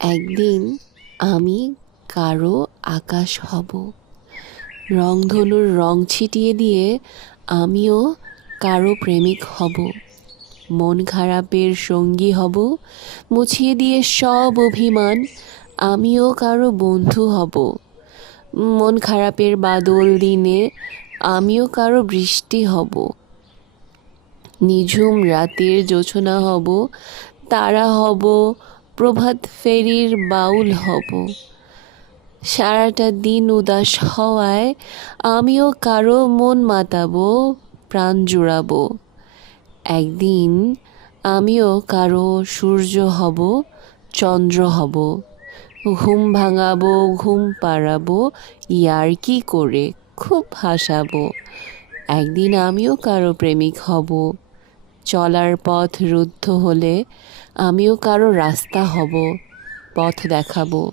একদিন আমি কারো আকাশ হব, রংধনুর রং ছিটিয়ে দিয়ে আমিও কারো প্রেমিক হব। মন খারাপের সঙ্গী হব, মুছিয়ে দিয়ে সব অভিমান আমিও কারো বন্ধু হব। মন খারাপের বাদল দিনে আমিও কারো বৃষ্টি হব। নিঝুম রাতের জোছনা হব, তারা হব, প্রভাত ফেরির বাউল হব। সারাটা দিন উদাস হওয়ায় আমিও কারো মন মাতাবো, প্রাণ জুড়াবো। একদিন আমিও কারো সূর্য হব, চন্দ্র হব। ঘুম ভাঙাবো, ঘুম পাড়াবো, ইয়ার্কি করে খুব হাসাবো। একদিন আমিও কারো প্রেমিক হব। চলার পথ রুদ্ধ হলে আমিও কারো রাস্তা হব, পথ দেখাবো।